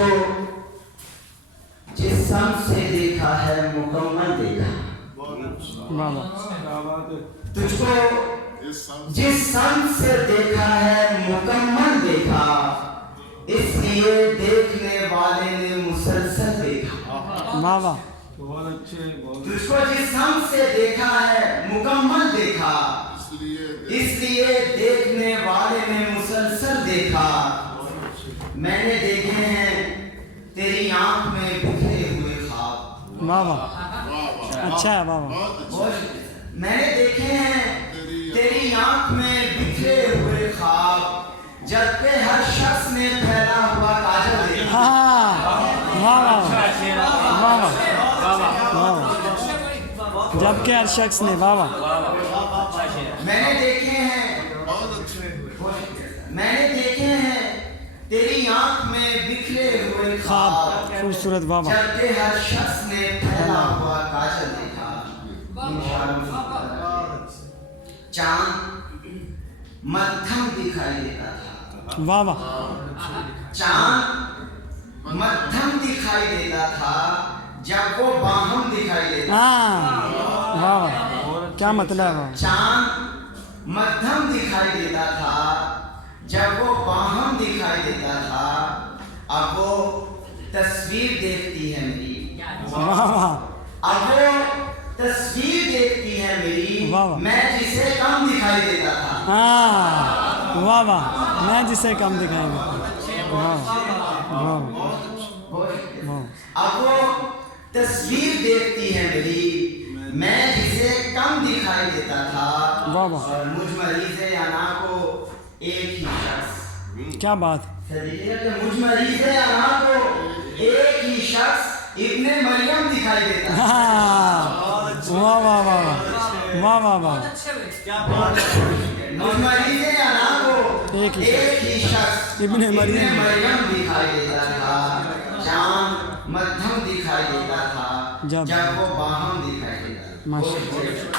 کو جس سمت سے دیکھا ہے مکمل دیکھا، تجھ کو جس سمت سے دیکھا ہے مکمل دیکھا، اس لیے دیکھنے والے نے مسلسل دیکھا۔ تجھ کو جس سمت سے دیکھا ہے مکمل دیکھا، اس لیے دیکھنے والے نے مسلسل دیکھا۔ میں نے دیکھے ہیں تیری آنکھ میں بکھرے ہوئے خواب، اچھا ہے بابا۔ میں نے دیکھے ہیں تیری آنکھ میں بکھرے ہوئے خواب، جبکہ ہر شخص نے پھیلا ہوا کاجل دیکھا۔ جبکہ ہر شخص نے بابا میں نے دیکھے ہیں تیری آنکھ میں بکھرے ہوئے خواب، خوبصورت بابا، جبکہ ہر شخص نے پھیلا ہوا کاجل دیکھا۔ چاند مدھم دکھائی دیتا تھا، بابا چاند مدھم دکھائی دیتا تھا جب وہ باہم دکھائی دیتا تھا۔ بابا کیا مطلب ہے؟ چاند مدھم دکھائی دیتا تھا جب وہ باہم دکھائی دیتا تھا، اب وہ تصویر دیکھتی ہے میری، اب وہ تصویر دیکھتی ہے میری، میں جسے کم دکھائی دیتا تھا۔ بابا میں جسے کم دکھائی دیتا، اب وہ تصویر دیکھتی ہے میری، میں جسے کم دکھائی دیتا تھا، اور مجھ مریض انا کو ایک ہی شخص، کیا بات، مجھ مریض انا کو ایک ہی شخص ابن مریم دکھائی دیتا ہے۔ واہ واہ واہ واہ واہ واہ، مجھ مریض انا کو ایک ہی شخص ابن مریم دکھائی دیتا تھا، چاند مدھم دکھائی دیتا تھا جب وہ باہم دکھائی دیتا تھا۔